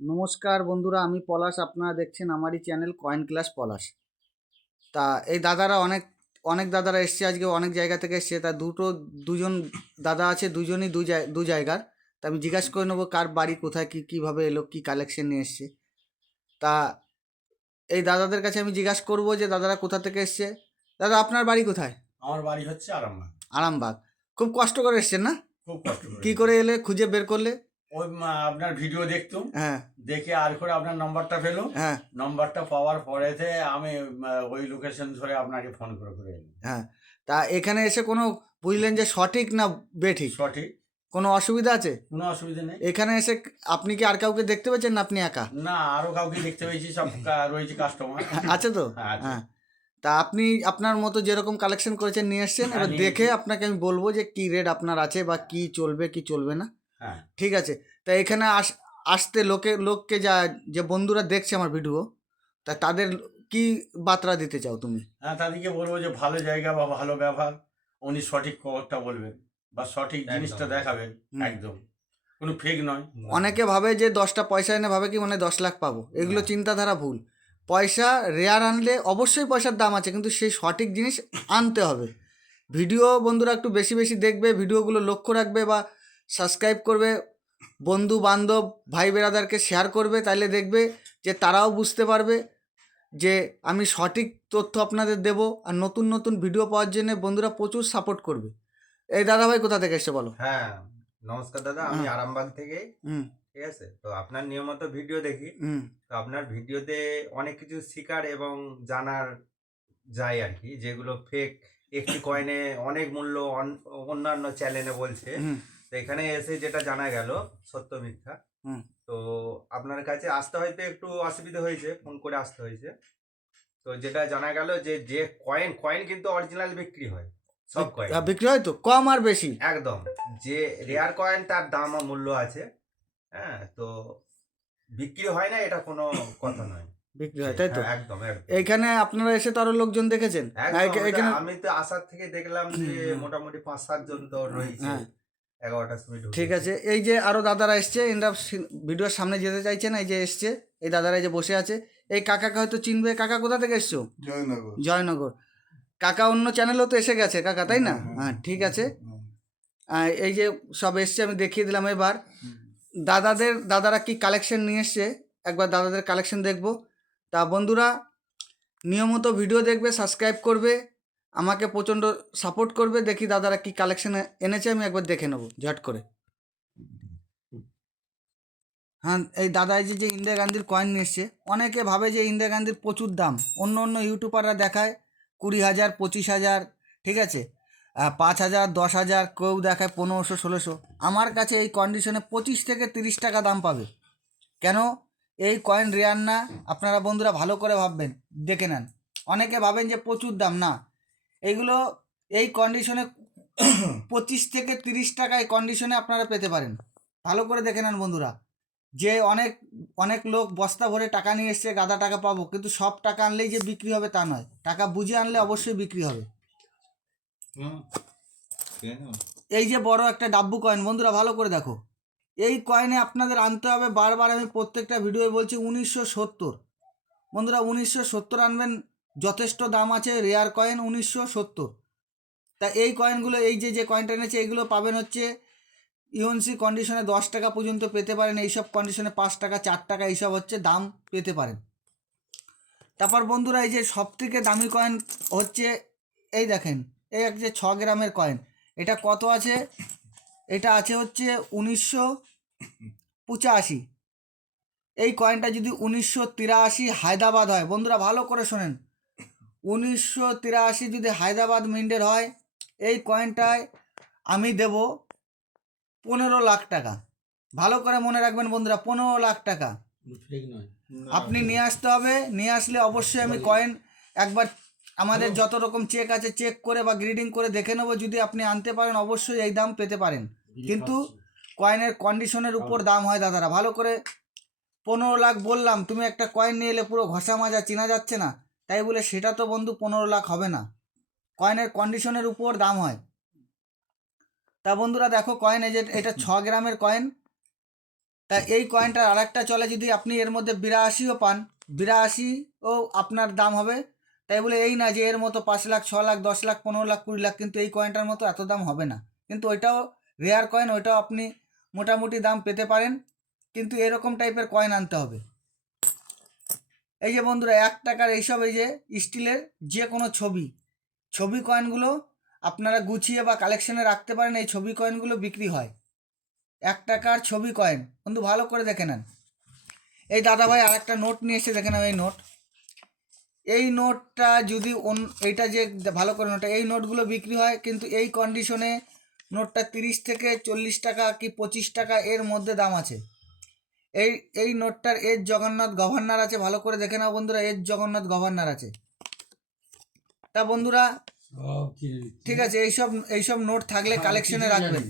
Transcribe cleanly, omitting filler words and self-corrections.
নমস্কার বন্ধুরা, আমি পলাশ। আপনারা দেখছেন আমারই চ্যানেল কয়েন ক্লাস পলাশ। তা এই দাদারা অনেক অনেক দাদারা এসছে, আজকে অনেক জায়গা থেকে এসছে। তা দুজন দাদা আছে, দুজনই দু জায়গার। তা আমি জিজ্ঞাসা করে নেবো কার বাড়ি কোথায়, কীভাবে এলো, কী কালেকশন নিয়ে এসছে। তা এই দাদাদের কাছে আমি জিজ্ঞাসা করবো যে দাদারা কোথা থেকে এসছে। দাদা, আপনার বাড়ি কোথায়? আমার বাড়ি হচ্ছে আরামবাগ। আরামবাগ। খুব কষ্ট করে এসছেন না? খুব কষ্ট করে কী করে এলে, খুঁজে বের করলে? ওই আপনার ভিডিও দেখতুম, হ্যাঁ, দেখে আর করে আপনার নম্বরটা পেলুম। হ্যাঁ, নম্বরটা পাওয়ার পরেতে আমি ওই লোকেশন ধরে আপনাকে ফোন করে এলাম। হ্যাঁ। তা এখানে এসে কোনো বুঝলেন যে সঠিক না বেঠিক, সঠিক, কোনো অসুবিধা আছে? কোনো অসুবিধা নেই। এখানে এসে আপনি কি আর কাউকে দেখতে পেয়েছেন না আপনি একা? না, আরো কাউকে দেখতে পেয়েছি, সব রয়েছে কাস্টমার। আছে তো? হ্যাঁ, আছে। হ্যাঁ। তা আপনি আপনার মতো যেরকম কালেকশন করেছেন নিয়ে এসছেন, হ্যাঁ, এবার নিয়ে দেখে এসেছি। আপনাকে আমি বলবো যে কী রেট আপনার আছে বা কী চলবে কি চলবে না। হ্যাঁ, ঠিক আছে? তা এখানে আসতে লোককে যে বন্ধুরা দেখছে আমার ভিডিও, তা তাদের কি বার্তা দিতে চাও তুমি? হ্যাঁ, তাদেরকে বলবো যে ভালো জায়গা বা ভালো ব্যবহার, উনি সঠিক খবরটা বলবেন বা সঠিক জিনিসটা দেখাবেন। হুম। একদম কোনো ফেক নয়। অনেকে ভাবে যে 10টা পয়সা এনে ভাবে কি মানে 10 লাখ পাবো, এগুলো না। চিন্তাধারা ভুল। পয়সা রেয়ার আনলে অবশ্যই পয়সার দাম আছে, কিন্তু সেই সঠিক জিনিস আনতে হবে। ভিডিও বন্ধুরা একটু বেশি বেশি দেখবে, ভিডিওগুলো লক্ষ্য রাখবে বা সাবস্ক্রাইব করবে, বন্ধু বান্ধব ভাই বেরাদারকে শেয়ার করবে, তাইলে দেখবে যে তারাও বুঝতে পারবে যে আমি সঠিক তথ্য আপনাদের দেব। আর নতুন নতুন ভিডিও পাওয়ার জন্য বন্ধুরা প্রচুর সাপোর্ট করবে। এই দাদাভাই কোথা থেকে এসছে বলো? হ্যাঁ, নমস্কার দাদা। আমি হ্যাঁ। আরামবাগ থেকেই। হুম। ঠিক আছে? তো আপনার নিয়মিত ভিডিও দেখি। হুম। তো আপনার ভিডিওতে অনেক কিছু শিখার এবং জানার যায় আরকি। যেগুলো ফেক একটি কয়েনে অনেক মূল্য অন্যান্য চ্যানেলে বলছে। হুম। তো এখানে এসে যেটা জানা গেল সত্য মিথ্যা। হুম। তো আপনার কাছে আসতে হয়তো একটু অসুবিধা হয়েছে, ফোন করে আসতে হয়েছে। তো যেটা জানা গেল যে কয়েন কিন্তু অরিজিনাল বিক্রি হয়। সব কয়েন। বিক্রি হয় তো কম আর বেশি? একদম। যে রেয়ার কয়েন তার দাম ও মূল্য আছে। হ্যাঁ? তো বিক্রি হয় না এটা কোনো কথা নয়। বিক্রি হয়, তাই তো? হ্যাঁ, একদম, একদম। এইখানে আপনারা এসে তো আরো লোকজন দেখেছেন না? একদম এটা এখানে আমি তো আসার থেকে দেখলাম যে মোটামুটি ৫-৭ জন তো রয়েছে। হ্যাঁ, ১১টার সময় ঠিক ঢুকেছে। আছে। এই যে আরো দাদারা এসছে, এরা ভিডিওর সামনে যেতে চাইছে না, এই যে এসছে, এই দাদারা এই যে বসে আছে। এই কাকাকে হয়তো চিনবে। কাকা কোথা থেকে এসছো? জয়নগর। জয়নগর। কাকা অন্য চ্যানেলেও তো এসে গেছে কাকা, তাই না? হ্যাঁ, হ্যাঁ, হ্যাঁ, হ্যাঁ, ঠিক হ্যাঁ, আছে। হ্যাঁ, এই যে সব এসছে, আমি দেখিয়ে দিলাম এবার। হুম। দাদারা কি কালেকশন নিয়ে এসছে, একবার দাদাদের কালেকশন দেখবো। তা বন্ধুরা, নিয়মিত ভিডিও দেখবে, সাবস্ক্রাইব করবে, আমাকে প্রচণ্ড সাপোর্ট করবে। দেখি দাদারা কি কালেকশন এনেছে, আমি একবার দেখে নেবো ঝট করে। হ্যাঁ, এই দাদা এই যে ইন্দিরা গান্ধীর কয়েন নিয়ে এসছে। অনেকে ভাবে যে ইন্দিরা গান্ধীর প্রচুর দাম। অন্য অন্য ইউটিউবাররা দেখায় 20,000, 25,000, ঠিক আছে, 5,000, 10,000, কেউ দেখায় 1500, 1600। আমার কাছে এই কন্ডিশনে 25 থেকে 30 টাকা দাম পাবে। কেন? এই কয়েন রেয়ার না, আপনারা বন্ধুরা ভালো করে ভাববেন, দেখে নেন। অনেকে ভাবেন যে প্রচুর দাম, না। এইগুলো এই কন্ডিশনে 25 থেকে 30 টাকা এই কন্ডিশনে আপনারা পেতে পারেন। ভালো করে দেখে নেন বন্ধুরা। যে অনেক অনেক লোক বস্তা ভরে টাকা নিয়ে এসছে, গাদা টাকা পাবো, কিন্তু সব টাকা আনলেই যে বিক্রি হবে তা নয়। টাকা বুঝে আনলে অবশ্যই বিক্রি হবে। এই যে বড় একটা ডাব্বু কয়েন, বন্ধুরা ভালো করে দেখো। এই কয়েনে আপনাদের আনতে হবে, বারবার আমি প্রত্যেকটা ভিডিওয়ে বলছি, 1970। বন্ধুরা 1970 আনবেন, যথেষ্ট দাম আছে। Rare coin 1970। তা এই কয়েনগুলো, এই যে কয়েনটা এনেছে, এইগুলো পাবেন হচ্ছে ইউএনসি কন্ডিশনে 10 টাকা পর্যন্ত পেতে পারেন। এইসব কন্ডিশনে 5 টাকা, 4 টাকা এইসব হচ্ছে দাম পেতে পারেন। তারপর বন্ধুরা, এই যে সব থেকে দামি কয়েন হচ্ছে, এই দেখেন, এই যে 6 গ্রামের কয়েন। এটা কত আছে? এটা আছে হচ্ছে 1985। এই কয়েনটা যদি 1983 হায়দ্রাবাদ হয়, বন্ধুরা ভালো করে শোনেন, 1983 যদি হায়দ্রাবাদ মিন্টের হয়, এই কয়েনটায় আমি দেব 15 লাখ টাকা। ভালো করে মনে রাখবেন বন্ধুরা, 15 লাখ টাকা আপনি নিয়ে আসতে হবে। নিয়ে আসলে অবশ্যই আমি কয়েন একবার আমাদের যত রকম চেক আছে চেক করে বা গ্রিডিং করে দেখে নেবো। যদি আপনি আনতে পারেন অবশ্যই এই দাম পেতে পারেন, কিন্তু কয়েনের কন্ডিশনের উপর দাম হয় দাদারা। ভালো করে, 15 লাখ বললাম, তুমি একটা কয়েন নিয়ে এলে পুরো ঘষা মাজা চেনা যাচ্ছে না, তাই বলে সেটা তো বন্ধু 15 লাখ হবে না। কয়েনের কন্ডিশনের উপর দাম হয়। তা বন্ধুরা দেখো, কয়েন এই যে এটা 6 গ্রামের কয়েন। তা তা এই কয়েনটার আর একটা চলে, যদি আপনি এর মধ্যে 82ও পান, 82ও আপনার দাম হবে। তাই বলে এই না যে এর মতো 5 লাখ 6 লাখ 10 লাখ 15 লাখ 20 লাখ, কিন্তু এই কয়েনটার মতো এত দাম হবে না। কিন্তু ওইটাও রেয়ার কয়েন, ওইটাও আপনি মোটামুটি দাম পেতে পারেন, কিন্তু এরকম টাইপের কয়েন আনতে হবে। এই যে বন্ধুরা 1 টাকার এইসব এই যে স্টিলের যে কোনো ছবি কয়েনগুলো আপনারা গুছিয়ে বা কালেকশনে রাখতে পারেন। এই ছবি কয়েনগুলো বিক্রি হয়, 1 টাকার ছবি কয়েন। বন্ধু ভালো করে দেখে নেন। এই দাদাভাই আর একটা নোট নিয়ে এসে দেখে নাও, এই নোটটা যদি এইটা যে ভালো করে নোটটা, এই নোটগুলো বিক্রি হয়, কিন্তু এই কন্ডিশনে নোটটা 30 থেকে 40 টাকা কি 25 টাকা এর মধ্যে দাম আছে। এই নোটটার এজ জগন্নাথ গভর্নর আছে, ভালো করে দেখে নাও বন্ধুরা, এজ জগন্নাথ গভর্নর আছে। তা বন্ধুরা ঠিক আছে, এইসব নোট থাকলে কালেকশনে রাখবেন।